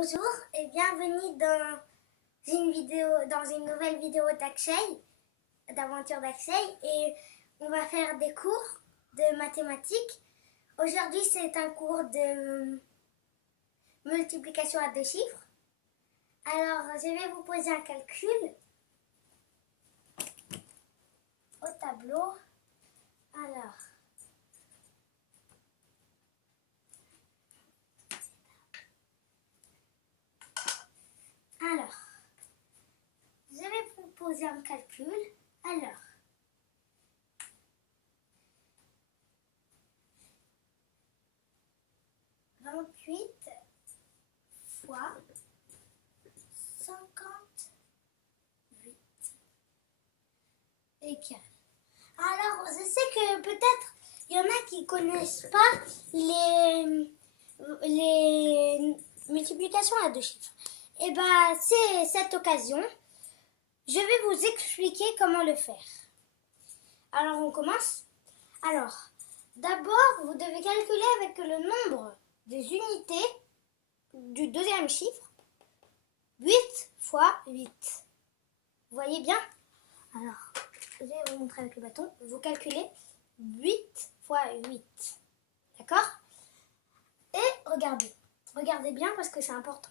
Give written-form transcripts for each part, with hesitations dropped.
Bonjour et bienvenue dans une nouvelle vidéo d'Akshay, d'aventure d'Akshay, et on va faire des cours de mathématiques. Aujourd'hui c'est un cours de multiplication à deux chiffres. Alors je vais vous poser un calcul au tableau. Alors, je vais vous poser un calcul. Alors, 28 fois 58 égale. Alors, je sais que peut-être il y en a qui ne connaissent pas les multiplications à deux chiffres. Et bien, c'est cette occasion. Je vais vous expliquer comment le faire. Alors, on commence. Alors, d'abord, vous devez calculer avec le nombre des unités du deuxième chiffre. 8 fois 8. Vous voyez bien? Alors, je vais vous montrer avec le bâton. Vous calculez 8 fois 8. D'accord? Et regardez bien parce que c'est important.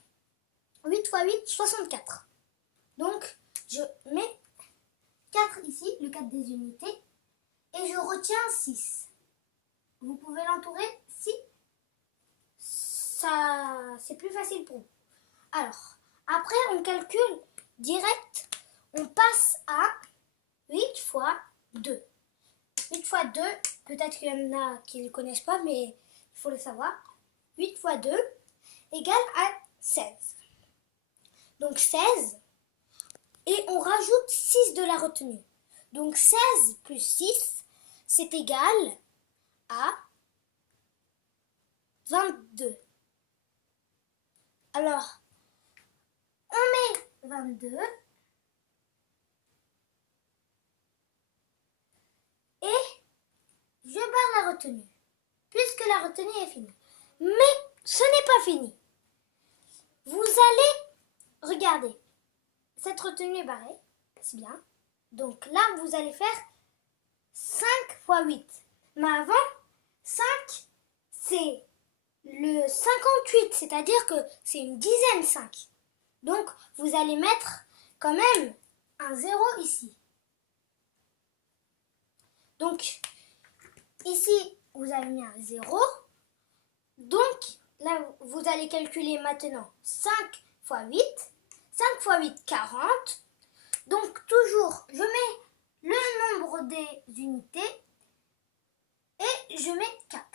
8 fois 8, 64. Donc, je mets 4 ici, le 4 des unités, et je retiens 6. Vous pouvez l'entourer si ça c'est plus facile pour vous. Alors, après, on calcule direct. On passe à 8 fois 2. 8 fois 2, peut-être qu'il y en a qui ne le connaissent pas, mais il faut le savoir. 8 fois 2 égale à 16. Donc 16, et on rajoute 6 de la retenue. Donc 16 plus 6, c'est égal à 22. Alors, on met 22 et je barre la retenue, puisque la retenue est finie. Mais ce n'est pas fini. Vous allez regarder. Cette retenue est barrée, c'est bien. Donc là, vous allez faire 5 fois 8. Mais avant, 5, c'est le 58, c'est-à-dire que c'est une dizaine 5. Donc, vous allez mettre quand même un 0 ici. Donc, ici, vous avez mis un 0. Donc, là, vous allez calculer maintenant 5 fois 8. 5 fois 8, 40. Donc, toujours, je mets le nombre des unités et je mets 4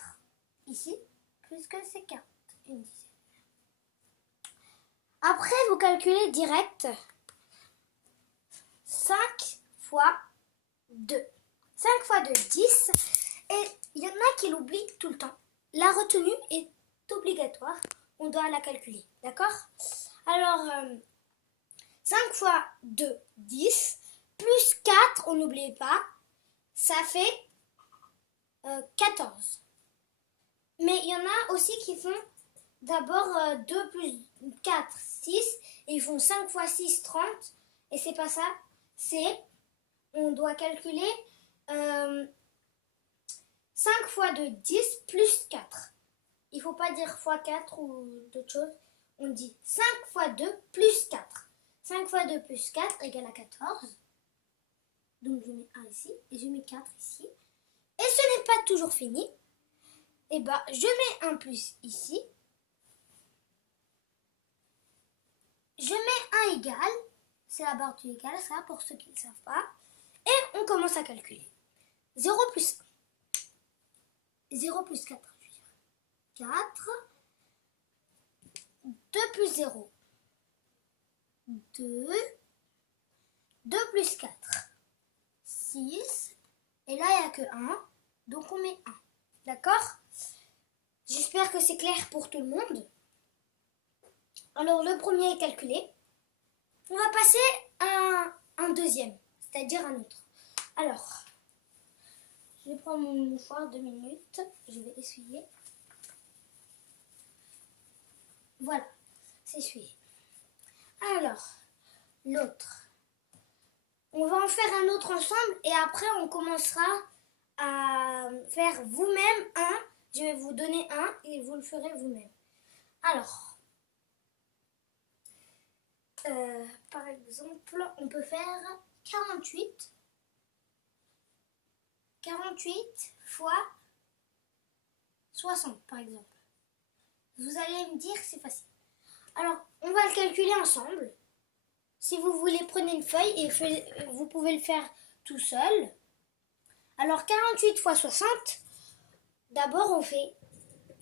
ici, puisque c'est 40. Une dizaine. Après, vous calculez direct 5 fois 2. 5 fois 2, 10. Et il y en a qui l'oublient tout le temps. La retenue est obligatoire. On doit la calculer. D'accord? Alors, 5 fois 2, 10. Plus 4, on n'oublie pas. Ça fait 14. Mais il y en a aussi qui font d'abord 2 plus 4, 6. Et ils font 5 fois 6, 30. Et c'est pas ça. On doit calculer 5 fois 2, 10 plus 4. Il ne faut pas dire fois 4 ou d'autres choses. On dit 5 fois 2 plus 4. 5 fois 2 plus 4 égale à 14. Donc je mets 1 ici et je mets 4 ici. Et ce n'est pas toujours fini. Et bien je mets un plus ici. Je mets un égal. C'est la barre du égal, ça, pour ceux qui ne savent pas. Et on commence à calculer. 0 plus 1. 0 plus 4. 4. 2 plus 0. 2. 2 plus 4. 6. Et là, il n'y a que 1. Donc, on met 1. D'accord? J'espère que c'est clair pour tout le monde. Alors, le premier est calculé. On va passer à un deuxième, c'est-à-dire un autre. Alors, je vais prendre mon mouchoir 2 minutes. Je vais essuyer. Voilà. s'essuyer. Alors, l'autre. On va en faire un autre ensemble et après on commencera à faire vous-même un. Je vais vous donner un et vous le ferez vous-même. Alors, par exemple, on peut faire 48 fois 60 par exemple. Vous allez me dire que c'est facile. Alors, on va le calculer ensemble. Si vous voulez, prenez une feuille et vous pouvez le faire tout seul. Alors, 48 fois 60, d'abord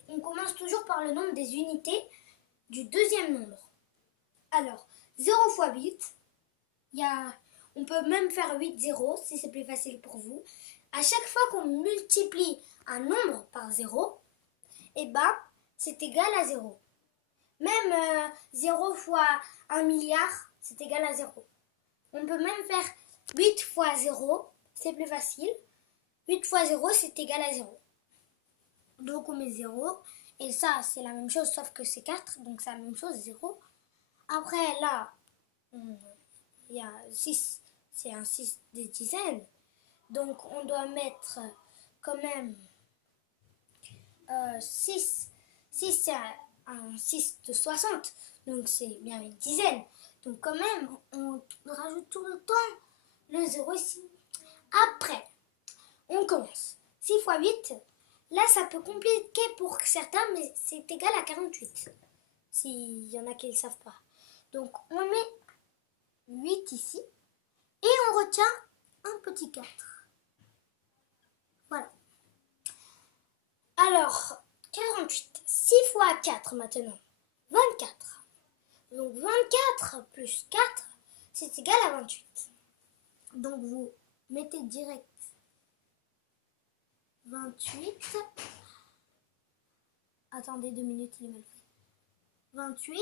on commence toujours par le nombre des unités du deuxième nombre. Alors, 0 fois 8, on peut même faire 8 0 si c'est plus facile pour vous. À chaque fois qu'on multiplie un nombre par 0, eh ben, c'est égal à 0. Même 0 fois 1 milliard, c'est égal à 0. On peut même faire 8 fois 0, c'est plus facile. 8 fois 0, c'est égal à 0. Donc on met 0. Et ça, c'est la même chose, sauf que c'est 4. Donc c'est la même chose, 0. Après, là, il y a 6. C'est un 6 des dizaines. Donc on doit mettre quand même 6. 6, c'est un 6 de 60. Donc c'est bien une dizaine. Donc quand même, on rajoute tout le temps le 0 ici. Après, on commence. 6 fois 8, là ça peut compliquer pour certains, mais c'est égal à 48. S'il y en a qui ne le savent pas. Donc on met 8 ici. Et on retient un petit 4. Voilà. Alors, 48. 6 fois 4 maintenant. 24. Donc 24 plus 4, c'est égal à 28. Donc vous mettez direct 28. Attendez 2 minutes, il est mal fait. 28.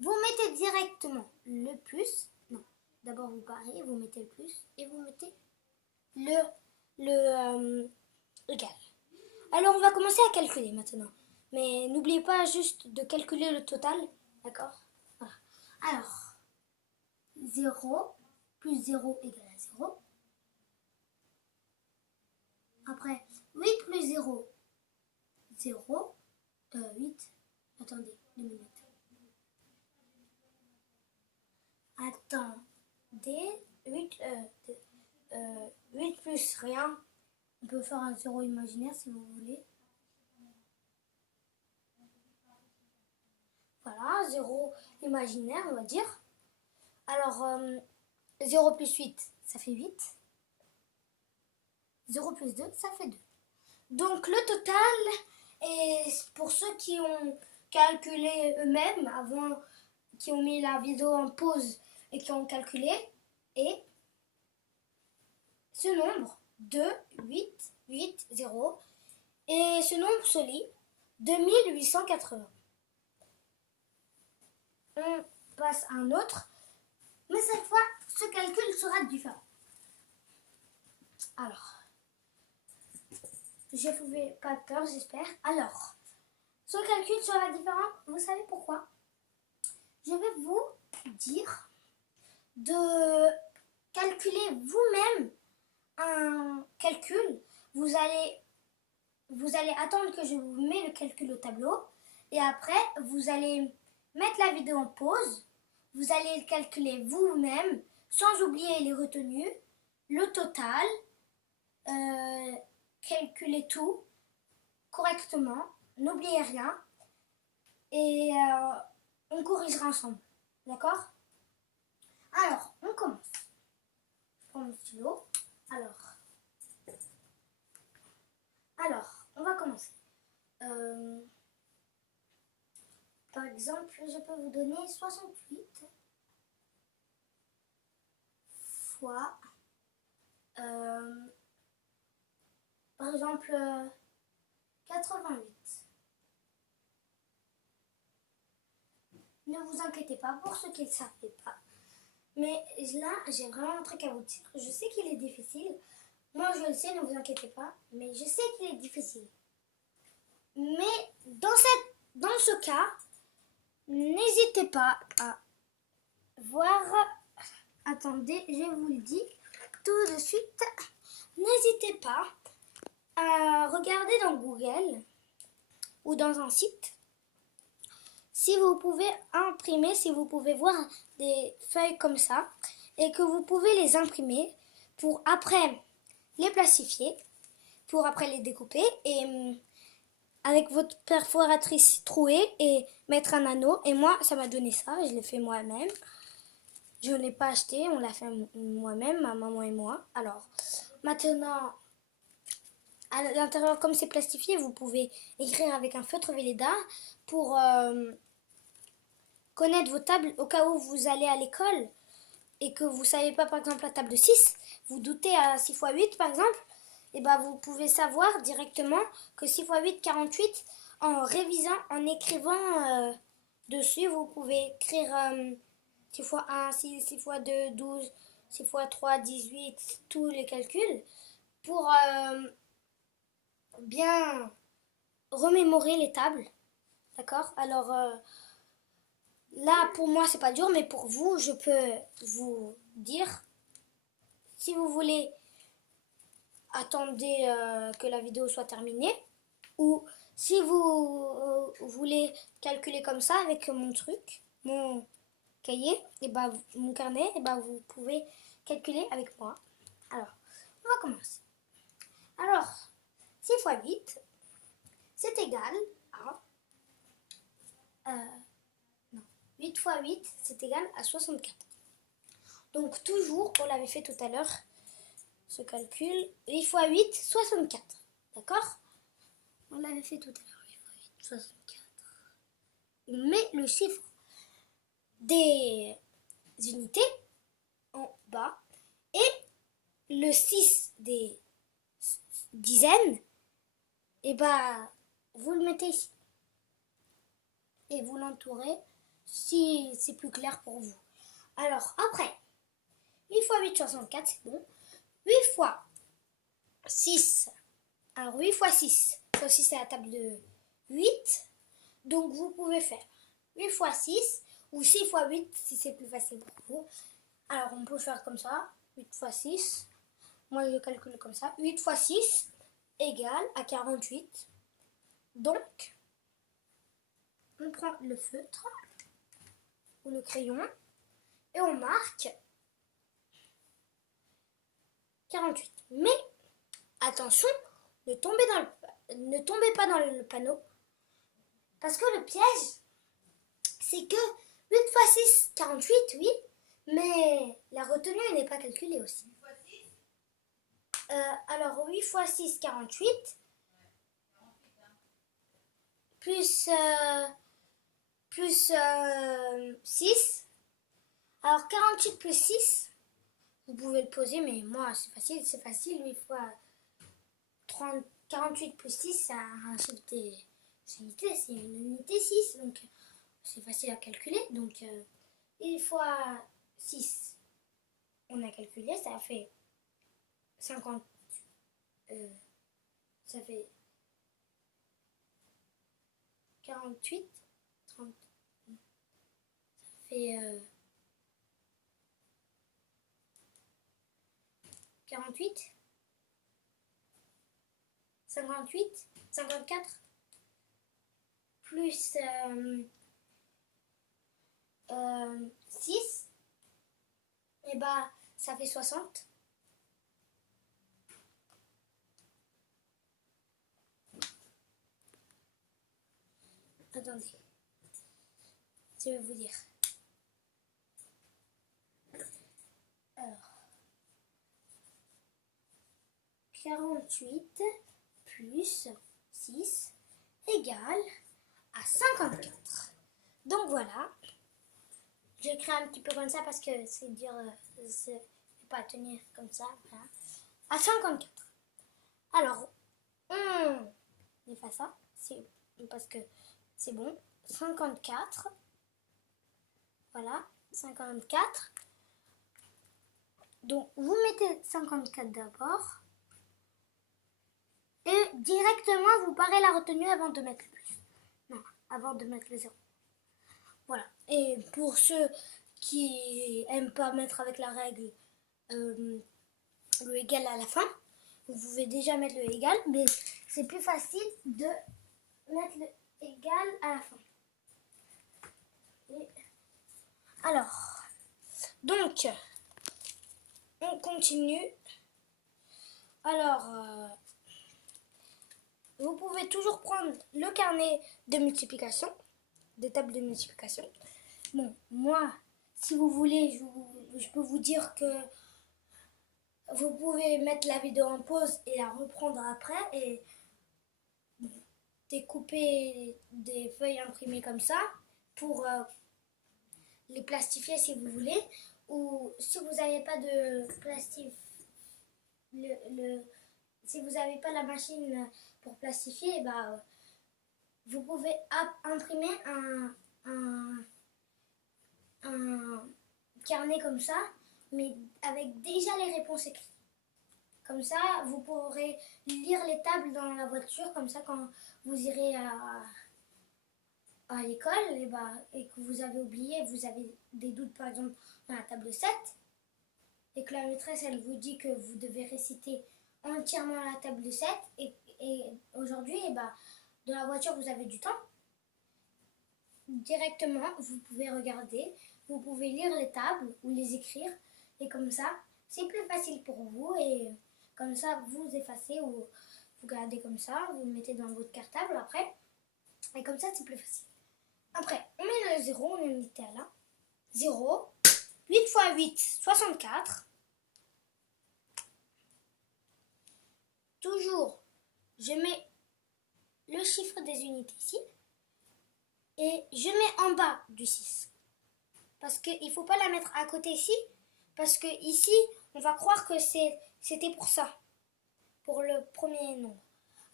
Vous mettez directement le plus. Non, d'abord vous parez, vous mettez le plus et vous mettez le égal. Alors on va commencer à calculer maintenant. Mais n'oubliez pas juste de calculer le total, d'accord? Voilà. Alors, 0 plus 0 égale à 0. Après, 8 plus 0, 0. 8, attendez, 2 minutes. Attendez, 8 plus rien. On peut faire un 0 imaginaire si vous voulez. Voilà, 0 imaginaire, on va dire. Alors, 0 plus 8, ça fait 8. 0 plus 2, ça fait 2. Donc, le total, et pour ceux qui ont calculé eux-mêmes, avant, qui ont mis la vidéo en pause et qui ont calculé, et ce nombre, 2, 8, 8, 0, et ce nombre se lit 2880. On passe à un autre, mais cette fois, ce calcul sera différent. Alors, je ne vous fais pas peur, j'espère. Alors, ce calcul sera différent, vous savez pourquoi? Je vais vous dire de calculer vous-même un calcul. Vous allez attendre que je vous mette le calcul au tableau et après, vous allez mettre la vidéo en pause. Vous allez le calculer vous-même sans oublier les retenues, le total, calculer tout correctement, n'oubliez rien et on corrigera ensemble, d'accord? Alors, on commence. Je prends mon stylo. Alors, on va commencer. Par exemple, je peux vous donner 68 fois, par exemple, 88. Ne vous inquiétez pas pour ceux qui ne le savaient pas. Mais là, j'ai vraiment un truc à vous dire. Je sais qu'il est difficile. Moi, je le sais, ne vous inquiétez pas. Mais je sais qu'il est difficile. Mais dans ce cas, n'hésitez pas à voir. Attendez, je vous le dis tout de suite. N'hésitez pas à regarder dans Google ou dans un site si vous pouvez imprimer, si vous pouvez voir des feuilles comme ça et que vous pouvez les imprimer pour après les plastifier, pour après les découper et avec votre perforatrice trouée et mettre un anneau. Et moi, ça m'a donné ça, je l'ai fait moi-même. Je ne l'ai pas acheté, on l'a fait moi-même, ma maman et moi. Alors, maintenant, à l'intérieur, comme c'est plastifié, vous pouvez écrire avec un feutre Velleda pour connaître vos tables au cas où vous allez à l'école et que vous ne savez pas, par exemple, la table de 6, vous doutez à 6 x 8, par exemple, et ben vous pouvez savoir directement que 6 x 8, 48, en révisant, en écrivant dessus, vous pouvez écrire 6 x 1, 6, 6 x 2, 12, 6 x 3, 18, tous les calculs, pour bien remémorer les tables. D'accord? Alors là, pour moi, c'est pas dur, mais pour vous, je peux vous dire, si vous voulez, attendez que la vidéo soit terminée, ou si vous voulez calculer comme ça avec mon truc, mon cahier, et ben, mon carnet, et ben, vous pouvez calculer avec moi. Alors, on va commencer. Alors, 6 x 8, c'est égal à... 8 x 8, c'est égal à 64. Donc, toujours, on l'avait fait tout à l'heure, ce calcul, 8 x 8, 64. D'accord? On l'avait fait tout à l'heure, 8 x 8, 64. On met le chiffre des unités en bas et le 6 des dizaines, et bah, vous le mettez ici. Et vous l'entourez si c'est plus clair pour vous. Alors, après, 8 x 8, 64, c'est bon. 8 fois 6. Alors, 8 fois 6. Fois 6, c'est la table de 8. Donc, vous pouvez faire 8 fois 6 ou 6 fois 8 si c'est plus facile pour vous. Alors, on peut faire comme ça. 8 fois 6. Moi, je calcule comme ça. 8 fois 6 égale à 48. Donc, on prend le feutre ou le crayon et on marque 48. Mais attention, ne tombez pas dans le panneau. Parce que le piège, c'est que 8 fois 6, 48, oui, mais la retenue n'est pas calculée aussi. Alors 8 fois 6, 48, plus 6. Alors 48 plus 6, vous pouvez le poser, mais moi c'est facile. 8 fois 30, 48 plus 6, c'est un chiffre c'est une unité 6, donc c'est facile à calculer. Donc 1 fois 6, on a calculé, ça fait 50, ça fait 48, 30, ça fait 48, 58, 54, plus 6, et bah ça fait 60. Attendez, je vais vous dire. Alors, 48 plus 6 égale à 54. Donc voilà, j'écris un petit peu comme ça parce que c'est dur, c'est pas à tenir comme ça. Voilà. À 54. Alors, on efface ça, c'est parce que c'est bon. 54. Voilà, 54. Donc, vous mettez 54 d'abord. Et directement, vous parez la retenue avant de mettre le plus. Non, avant de mettre le 0. Voilà. Et pour ceux qui aiment pas mettre avec la règle le égal à la fin, vous pouvez déjà mettre le égal, mais c'est plus facile de mettre le égal à la fin. Et alors, donc, on continue. Alors, vous pouvez toujours prendre le carnet de multiplication, des tables de multiplication. Bon, moi, si vous voulez, je peux vous dire que vous pouvez mettre la vidéo en pause et la reprendre après et découper des feuilles imprimées comme ça pour les plastifier si vous voulez. Ou si vous n'avez pas de plastif, si vous n'avez pas la machine pour plastifier, bah, vous pouvez imprimer un carnet comme ça, mais avec déjà les réponses écrites. Comme ça, vous pourrez lire les tables dans la voiture, comme ça quand vous irez à l'école et que vous avez oublié, vous avez des doutes par exemple dans la table 7, et que la maîtresse elle vous dit que vous devez réciter entièrement la table 7, et aujourd'hui, dans la voiture vous avez du temps, directement vous pouvez regarder, vous pouvez lire les tables ou les écrire, et comme ça c'est plus facile pour vous, et comme ça vous effacez ou vous gardez comme ça, vous le mettez dans votre cartable après, et comme ça c'est plus facile. Après on met le 0, on est à là, 0, 8 x 8, 64. Toujours, je mets le chiffre des unités ici et je mets en bas du 6. Parce qu'il ne faut pas la mettre à côté ici, parce que ici, on va croire que c'était pour ça, pour le premier nombre.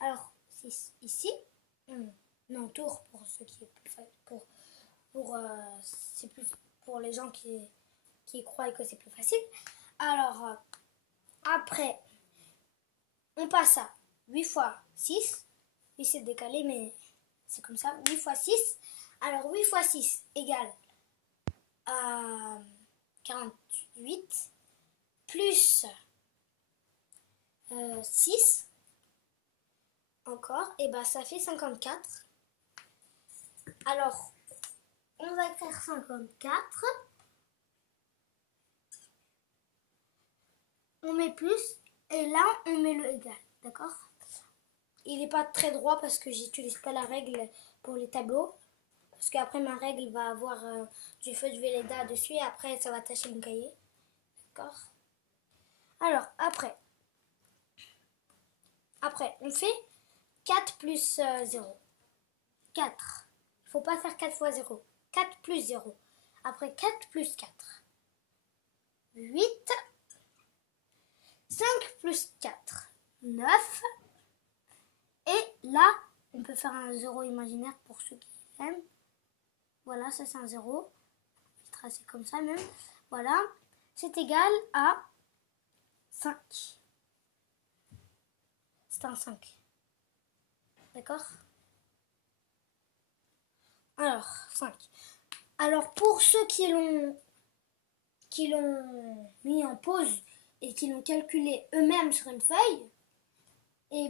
Alors, 6 ici, non, tour pour ceux qui c'est plus pour les gens qui croient que c'est plus facile. Alors, après, on passe à 8 fois 6. Oui, c'est décalé, mais c'est comme ça. 8 fois 6. Alors, 8 fois 6 égale à 48 plus 6. Encore. Et ça fait 54. Alors, on va écrire 54. On met plus. Et là, on met le égal. D'accord ? Il n'est pas très droit parce que j'utilise pas la règle pour les tableaux. Parce qu'après ma règle va avoir du feu de Velleda dessus et après ça va tacher mon cahier. D'accord ? Alors après on fait 4 plus 0. 4. Il ne faut pas faire 4 fois 0. 4 plus 0. Après 4 plus 4. 8. 5 plus 4. 9. Et là, on peut faire un 0 imaginaire pour ceux qui aiment. Voilà, ça c'est un 0. Je vais tracer comme ça même. Voilà. C'est égal à 5. C'est un 5. D'accord ? Alors, 5. Alors, pour ceux qui l'ont mis en pause et qui l'ont calculé eux-mêmes sur une feuille, et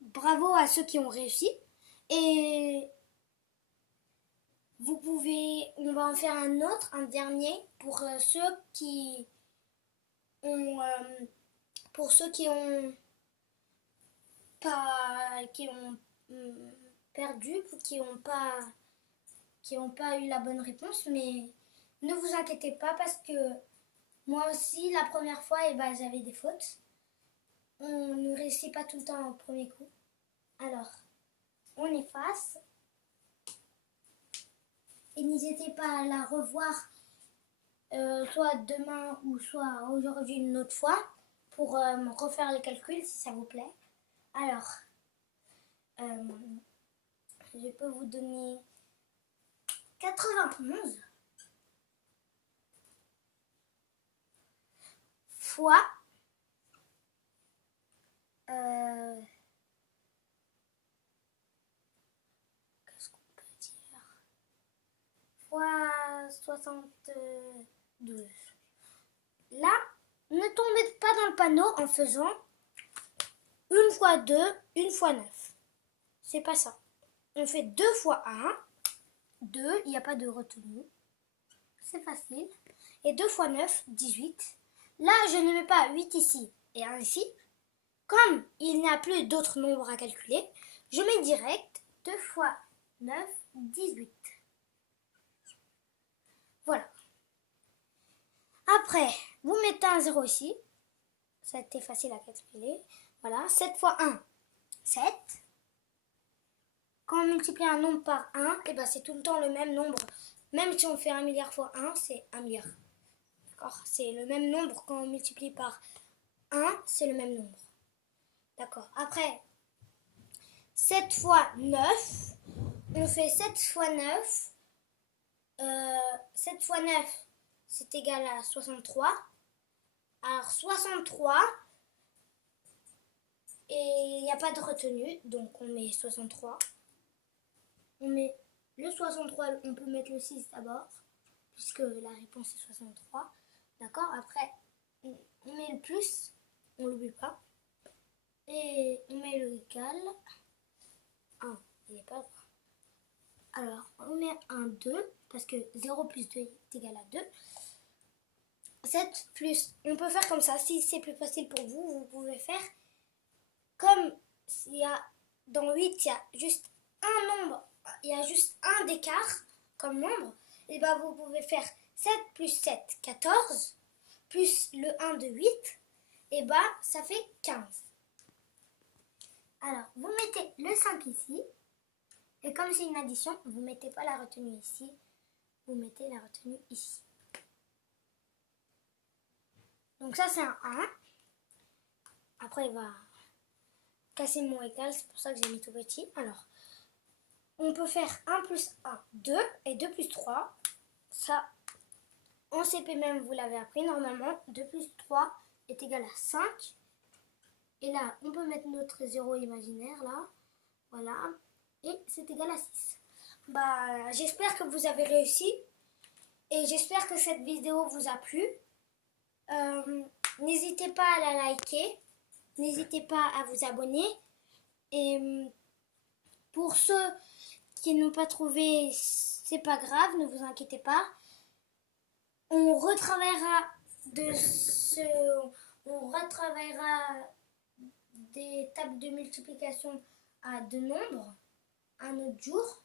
bravo à ceux qui ont réussi. Et on va en faire un autre, un dernier, pour ceux qui ont perdu, qui n'ont pas eu la bonne réponse, mais ne vous inquiétez pas parce que moi aussi, la première fois, j'avais des fautes. On ne réussit pas tout le temps au premier coup. Alors, on efface. Et n'hésitez pas à la revoir soit demain ou soit aujourd'hui une autre fois pour refaire les calculs si ça vous plaît. Alors, je peux vous donner 91 fois qu'est-ce qu'on peut dire fois 72. Là, ne tombez pas dans le panneau en faisant 1 fois 2, 1 fois 9. C'est pas ça. On fait 2 fois 1. 2, il n'y a pas de retenue. C'est facile. Et 2 fois 9, 18. Là, je ne mets pas 8 ici et 1 ici. Comme il n'y a plus d'autres nombres à calculer, je mets direct 2 fois 9, 18. Voilà. Après, vous mettez un 0 ici. Ça a été facile à calculer. Voilà. 7 fois 1, 7. Quand on multiplie un nombre par 1, et ben c'est tout le temps le même nombre. Même si on fait 1 milliard fois 1, c'est 1 milliard. D'accord? C'est le même nombre quand on multiplie par 1, c'est le même nombre. D'accord. Après, 7 fois 9, on fait 7 fois 9. 7 fois 9, c'est égal à 63. Alors 63, et il n'y a pas de retenue, donc on met 63. On met le 63, on peut mettre le 6 d'abord, puisque la réponse est 63. D'accord? Après, on met le plus, on ne l'oublie pas. Et on met le égal. 1, il n'est pas là. Alors, on met un 2, parce que 0 plus 2 est égal à 2. 7 plus, on peut faire comme ça. Si c'est plus facile pour vous, vous pouvez faire comme s'il y a dans 8, il y a juste un nombre, il y a juste un d'écart comme nombre. Et bien vous pouvez faire 7 plus 7, 14, plus le 1 de 8, et bien ça fait 15. Alors, vous mettez le 5 ici, et comme c'est une addition, vous ne mettez pas la retenue ici, vous mettez la retenue ici. Donc ça c'est un 1. Après il va casser mon égal, c'est pour ça que j'ai mis tout petit. Alors, on peut faire 1 plus 1, 2, et 2 plus 3. Ça, en CP même, vous l'avez appris normalement. 2 plus 3 est égal à 5. Et là, on peut mettre notre 0 imaginaire, là. Voilà. Et c'est égal à 6. Bah, j'espère que vous avez réussi. Et j'espère que cette vidéo vous a plu. N'hésitez pas à la liker. N'hésitez pas à vous abonner. Et pour ceux qui n'ont pas trouvé, c'est pas grave, ne vous inquiétez pas. On retravaillera des tables de multiplication à deux nombres un autre jour.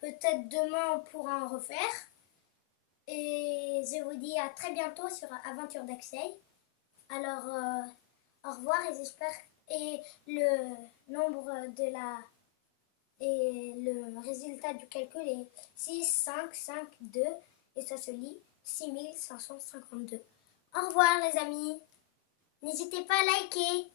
Peut-être demain on pourra en refaire. Et je vous dis à très bientôt sur Aventure d'Axel. Alors au revoir et j'espère. Et le nombre de la et le résultat du calcul est 6, 5, 5, 2 et ça se lit 6552. Au revoir les amis. N'hésitez pas à liker.